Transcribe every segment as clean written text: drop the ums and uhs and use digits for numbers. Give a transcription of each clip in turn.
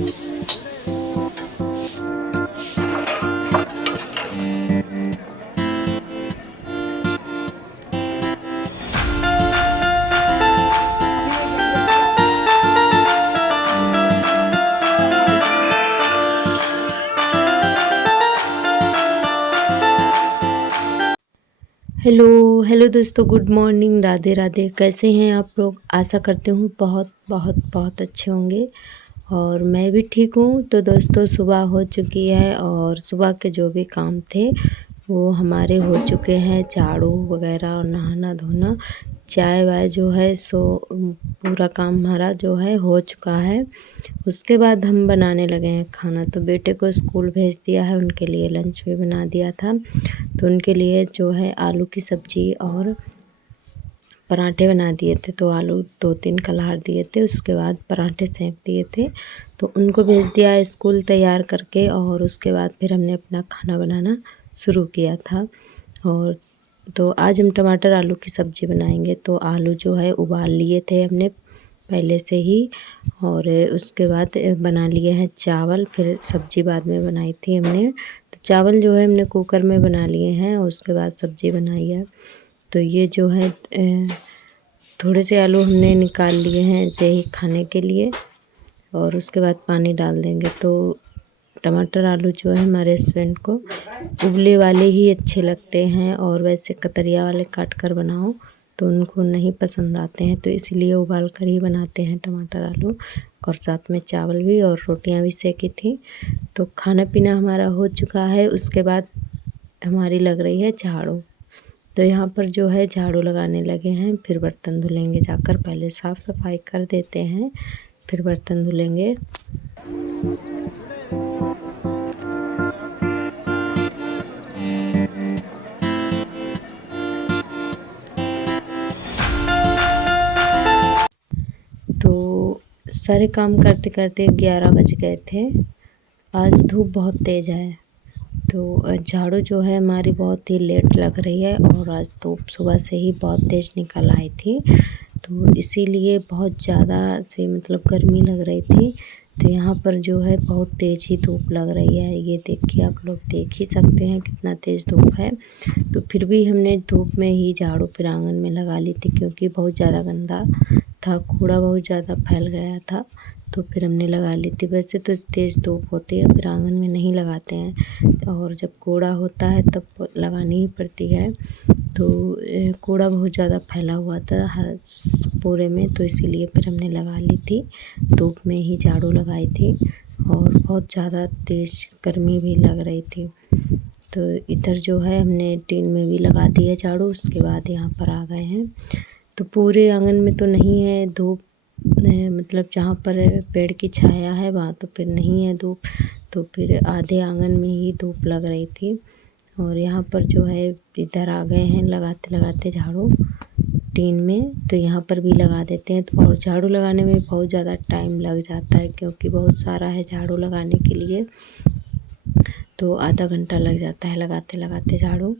Hello hello दोस्तों, good morning, Radhe Radhe. कैसे हैं आप लोग? आशा करती हूँ बहुत बहुत बहुत अच्छे होंगे और मैं भी ठीक हूँ। तो दोस्तों, सुबह हो चुकी है और सुबह के जो भी काम थे वो हमारे हो चुके हैं। झाड़ू वगैरह और नहाना धोना, चाय वाय जो है सो पूरा काम हमारा जो है हो चुका है। उसके बाद हम बनाने लगे हैं खाना। तो बेटे को स्कूल भेज दिया है, उनके लिए लंच भी बना दिया था। तो उनके लिए जो है आलू की सब्ज़ी और पराठे बना दिए थे। तो आलू 2-3 कलहार दिए थे, उसके बाद पराठे सेंक दिए थे। तो उनको भेज दिया स्कूल तैयार करके और उसके बाद फिर हमने अपना खाना बनाना शुरू किया था। और तो आज हम टमाटर आलू की सब्ज़ी बनाएंगे। तो आलू जो है उबाल लिए थे हमने पहले से ही और उसके बाद बना लिए हैं चावल। फिर सब्ज़ी बाद में बनाई थी हमने। तो चावल जो है हमने कुकर में बना लिए हैं और उसके बाद सब्ज़ी बनाई है। तो ये जो है थोड़े से आलू हमने निकाल लिए हैं ऐसे ही खाने के लिए और उसके बाद पानी डाल देंगे। तो टमाटर आलू जो है हमारे हस्बैंड को उबले वाले ही अच्छे लगते हैं और वैसे कतरिया वाले काट कर बनाओ तो उनको नहीं पसंद आते हैं। तो इसलिए उबाल कर ही बनाते हैं टमाटर आलू और साथ में चावल भी और रोटियां भी सेकी थी। तो खाना पीना हमारा हो चुका है। उसके बाद हमारी लग रही है झाड़ू। तो यहाँ पर जो है झाड़ू लगाने लगे हैं। फिर बर्तन धुलेंगे जाकर, पहले साफ़ सफाई कर देते हैं फिर बर्तन धुलेंगे। तो सारे काम करते करते 11 बज गए थे। आज धूप बहुत तेज़ है। तो झाड़ू जो है हमारी बहुत ही लेट लग रही है और आज धूप सुबह से ही बहुत तेज़ निकल आई थी। तो इसीलिए बहुत ज़्यादा से मतलब गर्मी लग रही थी। तो यहाँ पर जो है बहुत तेज़ ही धूप लग रही है। ये देखिए, आप लोग देख ही सकते हैं कितना तेज़ धूप है। तो फिर भी हमने धूप में ही झाड़ू फिर आंगन में लगा ली थी क्योंकि बहुत ज़्यादा गंदा था, कूड़ा बहुत ज़्यादा फैल गया था। तो फिर हमने लगा ली थी। वैसे तो तेज़ धूप होती है फिर आंगन में नहीं लगाते हैं और जब कूड़ा होता है तब लगानी ही पड़ती है। तो कूड़ा बहुत ज़्यादा फैला हुआ था हर पूरे में, तो इसीलिए फिर हमने लगा ली थी। धूप में ही झाड़ू लगाई थी और बहुत ज़्यादा तेज़ गर्मी भी लग रही थी। तो इधर जो है हमने टीन में भी लगा दी है झाड़ू। उसके बाद यहाँ पर आ गए हैं। तो पूरे आंगन में तो नहीं है धूप, मतलब जहाँ पर पेड़ की छाया है वहाँ तो फिर नहीं है धूप। तो फिर आधे आंगन में ही धूप लग रही थी। और यहाँ पर जो है इधर आ गए हैं लगाते लगाते झाड़ू टीन में। तो यहाँ पर भी लगा देते हैं। तो और झाड़ू लगाने में बहुत ज़्यादा टाइम लग जाता है क्योंकि बहुत सारा है झाड़ू लगाने के लिए। तो आधा घंटा लग जाता है लगाते लगाते झाड़ू।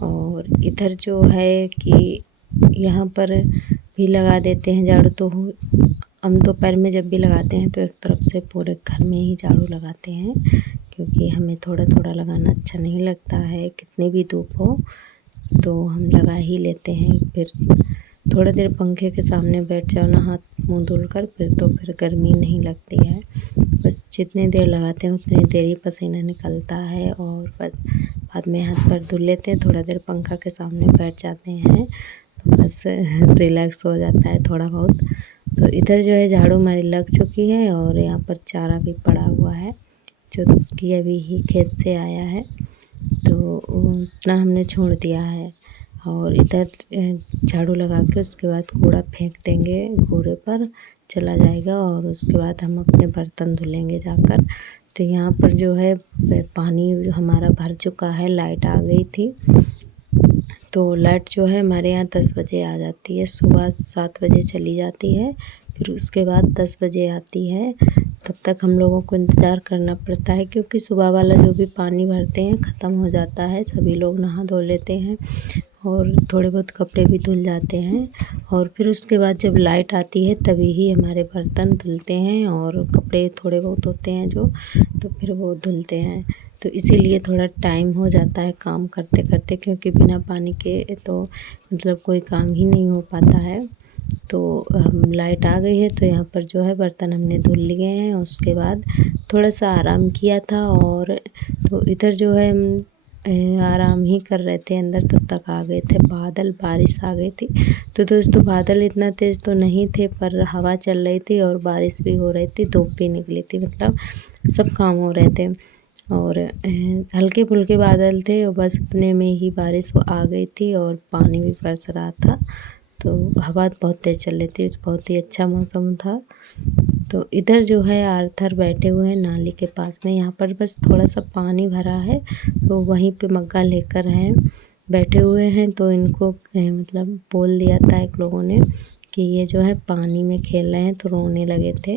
और इधर जो है कि यहाँ पर भी लगा देते हैं झाड़ू। तो हम दोपहर में जब भी लगाते हैं तो एक तरफ से पूरे घर में ही झाड़ू लगाते हैं क्योंकि हमें थोड़ा थोड़ा लगाना अच्छा नहीं लगता है। कितनी भी धूप हो तो हम लगा ही लेते हैं। फिर थोड़ा देर पंखे के सामने बैठ जाओ ना हाथ मुँह धुल कर, फिर गर्मी नहीं लगती है। बस जितनी देर लगाते हैं उतनी देर ही पसीना निकलता है और बस बाद में हाथ पैर धुल लेते हैं, थोड़ा देर पंखा के सामने बैठ जाते हैं तो बस रिलैक्स हो जाता है थोड़ा बहुत। तो इधर जो है झाड़ू हमारी लग चुकी है और यहाँ पर चारा भी पड़ा हुआ है जो कि अभी ही खेत से आया है। तो उतना हमने छोड़ दिया है और इधर झाड़ू लगा के उसके बाद कूड़ा फेंक देंगे, कूड़े पर चला जाएगा और उसके बाद हम अपने बर्तन धुलेंगे जाकर। तो यहाँ पर जो है पानी हमारा भर चुका है, लाइट आ गई थी। तो लाइट जो है हमारे यहाँ 10 बजे आ जाती है, सुबह 7 बजे चली जाती है, फिर उसके बाद 10 बजे आती है। तब तक हम लोगों को इंतज़ार करना पड़ता है क्योंकि सुबह वाला जो भी पानी भरते हैं ख़त्म हो जाता है, सभी लोग नहा धो लेते हैं और थोड़े बहुत कपड़े भी धुल जाते हैं। और फिर उसके बाद जब लाइट आती है तभी ही हमारे बर्तन धुलते हैं और कपड़े थोड़े बहुत होते हैं जो, तो फिर वो धुलते हैं। तो इसीलिए थोड़ा टाइम हो जाता है काम करते करते, क्योंकि बिना पानी के तो मतलब कोई काम ही नहीं हो पाता है। तो लाइट आ गई है तो यहाँ पर जो है बर्तन हमने धुल लिए हैं। उसके बाद थोड़ा सा आराम किया था, और तो इधर जो है हम आराम ही कर रहे थे अंदर, तब तक आ गए थे बादल, बारिश आ गई थी। तो दोस्तों बादल इतना तेज़ तो नहीं थे, पर हवा चल रही थी और बारिश भी हो रही थी, धूप भी निकली थी, मतलब सब काम हो रहे थे। और हल्के फुल्के बादल थे और बस उतने में ही बारिश आ गई थी और पानी भी बरस रहा था। तो हवा बहुत तेज़ चल रही थी, बहुत ही अच्छा मौसम था। तो इधर जो है आर्थर बैठे हुए हैं नाली के पास में, यहाँ पर बस थोड़ा सा पानी भरा है तो वहीं पे मग्गा लेकर हैं बैठे हुए हैं। तो इनको मतलब बोल दिया था एक लोगों ने कि ये जो है पानी में खेल रहे हैं, तो रोने लगे थे,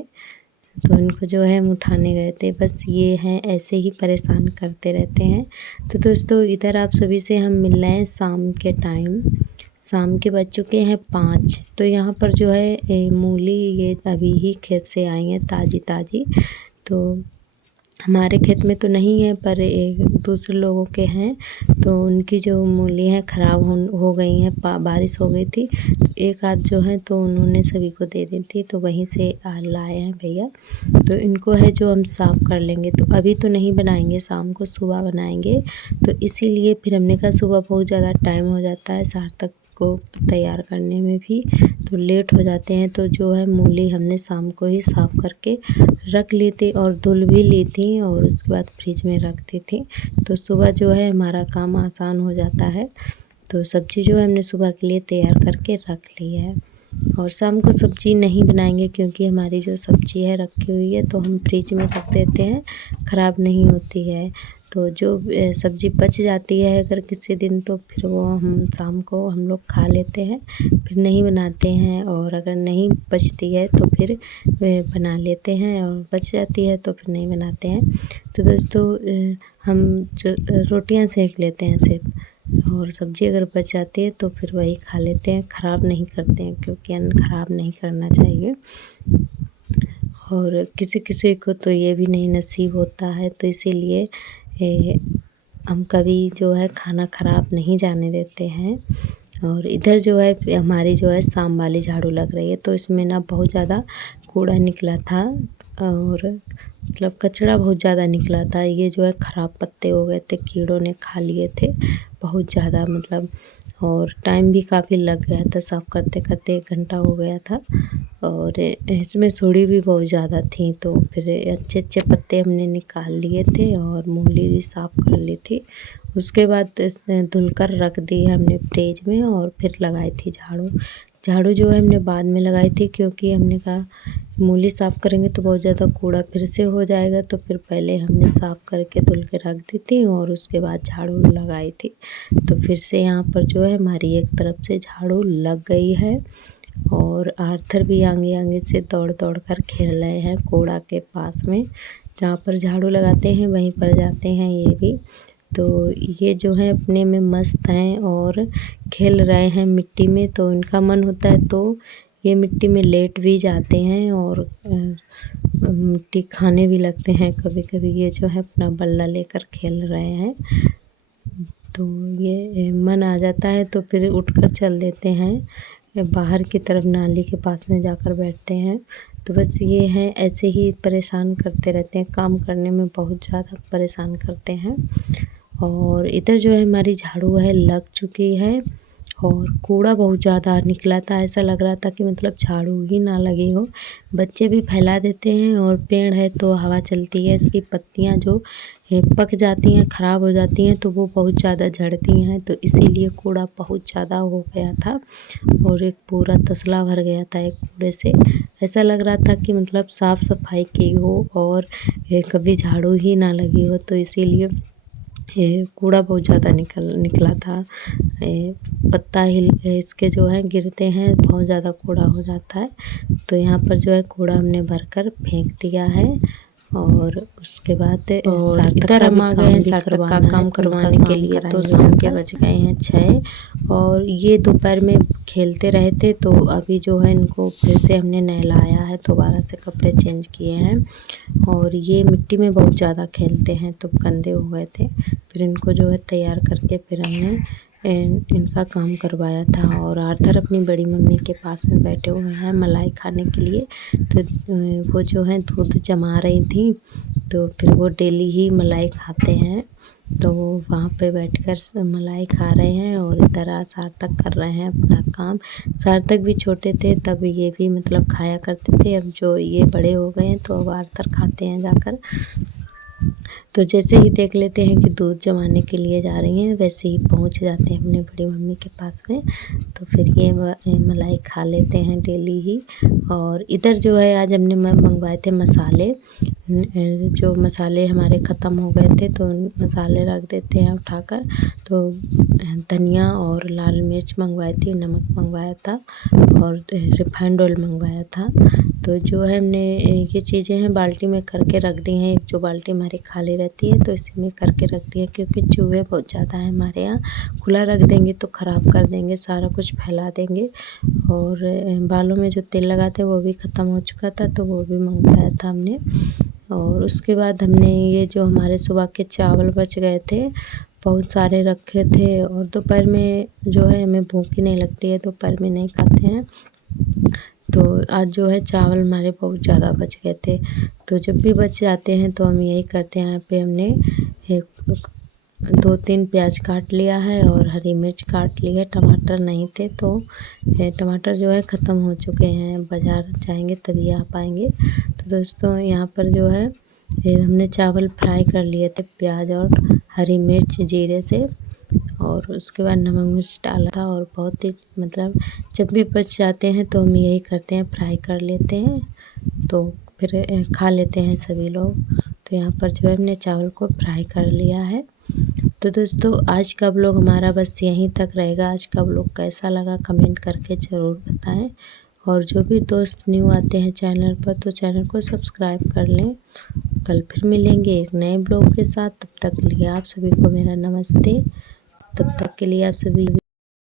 तो इनको जो है हम उठाने गए थे। बस ये हैं, ऐसे ही परेशान करते रहते हैं। तो दोस्तों इधर आप सभी से हम मिल रहे हैं शाम के टाइम, शाम के बज चुके हैं 5। तो यहाँ पर जो है मूली ये अभी ही खेत से आई हैं ताज़ी ताज़ी। तो हमारे खेत में तो नहीं है, पर दूसरे लोगों के हैं, तो उनकी जो मूली हैं ख़राब हो गई हैं, बारिश हो गई थी, तो एक आध जो है तो उन्होंने सभी को दे दी थी, तो वहीं से लाए हैं भैया। तो इनको है जो हम साफ़ कर लेंगे, तो अभी तो नहीं बनाएंगे, शाम को सुबह बनाएंगे। तो इसीलिए फिर हमने कहा सुबह बहुत ज़्यादा टाइम हो जाता है सार्थक को तैयार करने में भी, तो लेट हो जाते हैं। तो जो है मूली हमने शाम को ही साफ़ करके रख ली थी और धुल भी ली थी और उसके बाद फ्रिज में रख दी थी। तो सुबह जो है हमारा काम आसान हो जाता है। तो सब्ज़ी जो है हमने सुबह के लिए तैयार करके रख ली है, और शाम को सब्ज़ी नहीं बनाएंगे क्योंकि हमारी जो सब्ज़ी है रखी हुई है तो हम फ्रिज में रख देते हैं, ख़राब नहीं होती है। तो जो सब्ज़ी बच जाती है अगर किसी दिन, तो फिर वो हम शाम को हम लोग खा लेते हैं, फिर नहीं बनाते हैं। और अगर नहीं बचती है तो फिर बना लेते हैं, और बच जाती है तो फिर नहीं बनाते हैं। तो दोस्तों हम जो रोटियां सेक लेते हैं सिर्फ, और सब्ज़ी अगर बच जाती है तो फिर वही खा लेते हैं, ख़राब नहीं करते हैं क्योंकि अन्न ख़राब नहीं करना चाहिए। और किसी किसी को तो ये भी नहीं नसीब होता है, तो इसीलिए हम कभी जो है खाना ख़राब नहीं जाने देते हैं। और इधर जो है हमारी जो है शाम वाली झाड़ू लग रही है, तो इसमें ना बहुत ज़्यादा कूड़ा निकला था, और मतलब कचरा बहुत ज़्यादा निकला था। ये जो है ख़राब पत्ते हो गए थे, कीड़ों ने खा लिए थे बहुत ज़्यादा, मतलब और टाइम भी काफ़ी लग गया था, साफ़ करते करते 1 घंटा हो गया था। और इसमें सुड़ी भी बहुत ज़्यादा थी, तो फिर अच्छे अच्छे पत्ते हमने निकाल लिए थे और मूली भी साफ़ कर ली थी। उसके बाद धुलकर रख दी है हमने फ्रिज में, और फिर लगाई थी झाड़ू। झाड़ू जो है हमने बाद में लगाई थी क्योंकि हमने कहा मूली साफ़ करेंगे तो बहुत ज़्यादा कूड़ा फिर से हो जाएगा, तो फिर पहले हमने साफ़ करके धुल के रख दी थी और उसके बाद झाड़ू लगाई थी। तो फिर से यहाँ पर जो है हमारी एक तरफ से झाड़ू लग गई है, और आर्थर भी आगे आगे से दौड़ दौड़ कर खेल रहे हैं कूड़ा के पास में, जहाँ पर झाड़ू लगाते हैं वहीं पर जाते हैं ये भी। तो ये जो है अपने में मस्त हैं और खेल रहे हैं मिट्टी में, तो इनका मन होता है तो ये मिट्टी में लेट भी जाते हैं और मिट्टी खाने भी लगते हैं कभी कभी। ये जो है अपना बल्ला लेकर खेल रहे हैं, तो ये मन आ जाता है तो फिर उठकर चल देते हैं बाहर की तरफ, नाली के पास में जाकर बैठते हैं। तो बस ये हैं, ऐसे ही परेशान करते रहते हैं, काम करने में बहुत ज़्यादा परेशान करते हैं। और इधर जो है हमारी झाड़ू है लग चुकी है, और कूड़ा बहुत ज़्यादा निकला था, ऐसा लग रहा था कि मतलब झाड़ू ही ना लगी हो। बच्चे भी फैला देते हैं, और पेड़ है तो हवा चलती है, इसकी पत्तियां जो पक जाती हैं, ख़राब हो जाती हैं, तो वो बहुत ज़्यादा झड़ती हैं, तो इसीलिए कूड़ा बहुत ज़्यादा हो गया था, और एक पूरा तसला भर गया था एक कूड़े से। ऐसा लग रहा था कि मतलब साफ़ सफाई की हो और कभी झाड़ू ही ना लगी हो, तो इसीलिए ये कूड़ा बहुत ज़्यादा निकला था। पत्ता इसके जो है गिरते हैं, बहुत ज़्यादा कूड़ा हो जाता है। तो यहाँ पर जो है कूड़ा हमने भरकर फेंक दिया है। और उसके बाद और इधर हम आ गए हैं सार्थक का काम करवाने के लिए। तो शाम के बज गए हैं 6 और ये दोपहर में खेलते रहे थे। तो अभी जो है इनको फिर से हमने नहलाया है, दोबारा से कपड़े चेंज किए हैं। और ये मिट्टी में बहुत ज़्यादा खेलते हैं तो गंदे हो गए थे। फिर इनको जो है तैयार करके फिर हमने इनका काम करवाया था। और आर्थर अपनी बड़ी मम्मी के पास में बैठे हुए हैं मलाई खाने के लिए। तो वो जो है दूध जमा रही थी, तो फिर वो डेली ही मलाई खाते हैं। तो वो वहाँ पे बैठकर मलाई खा रहे हैं और इधर सार्थक कर रहे हैं अपना काम। सार्थक भी छोटे थे तब ये भी मतलब खाया करते थे। अब जो ये बड़े हो गए हैं तो अब आर्थर खाते हैं जाकर। तो जैसे ही देख लेते हैं कि दूध जमाने के लिए जा रही हैं, वैसे ही पहुंच जाते हैं अपने बड़ी मम्मी के पास में। तो फिर ये मलाई खा लेते हैं डेली ही। और इधर जो है आज हमने मंगवाए थे मसाले। जो मसाले हमारे ख़त्म हो गए थे तो मसाले रख देते हैं उठाकर। तो धनिया और लाल मिर्च मंगवाई थी, नमक मंगवाया था और रिफाइंड ऑयल मंगवाया था। तो जो है हमने ये चीज़ें हैं बाल्टी में करके रख दी हैं। एक जो बाल्टी हमारी खाली रहती है तो इसी में करके रख दी है, क्योंकि चूहे बहुत ज़्यादा हैं हमारे यहाँ। खुला रख देंगे तो ख़राब कर देंगे, सारा कुछ फैला देंगे। और बालों में जो तेल लगाते हैं वो भी ख़त्म हो चुका था, तो वो भी मंगवाया था हमने। और उसके बाद हमने ये जो हमारे सुबह के चावल बच गए थे, बहुत सारे रखे थे। और दोपहर में जो है हमें भूख ही नहीं लगती है, दोपहर में नहीं खाते हैं। तो आज जो है चावल हमारे बहुत ज़्यादा बच गए थे। तो जब भी बच जाते हैं तो हम यही करते हैं, यहाँ पे हमने 2-3 प्याज काट लिया है और हरी मिर्च काट ली है। टमाटर नहीं थे तो टमाटर जो है ख़त्म हो चुके हैं, बाज़ार जाएंगे तभी आ पाएंगे। तो दोस्तों यहाँ पर जो है हमने चावल फ्राई कर लिए थे प्याज और हरी मिर्च जीरे से। और उसके बाद नमक मिर्च डाला था। और बहुत ही मतलब जब भी बच जाते हैं तो हम यही करते हैं, फ्राई कर लेते हैं तो फिर खा लेते हैं सभी लोग। तो यहाँ पर जो है हमने चावल को फ्राई कर लिया है। तो दोस्तों आज का व्लॉग हमारा बस यहीं तक रहेगा। आज का व्लॉग कैसा लगा कमेंट करके ज़रूर बताएं। और जो भी दोस्त न्यू आते हैं चैनल पर तो चैनल को सब्सक्राइब कर लें। कल फिर मिलेंगे एक नए व्लॉग के साथ। तब तक के लिए आप सभी को मेरा नमस्ते। तब तक के लिए आप सभी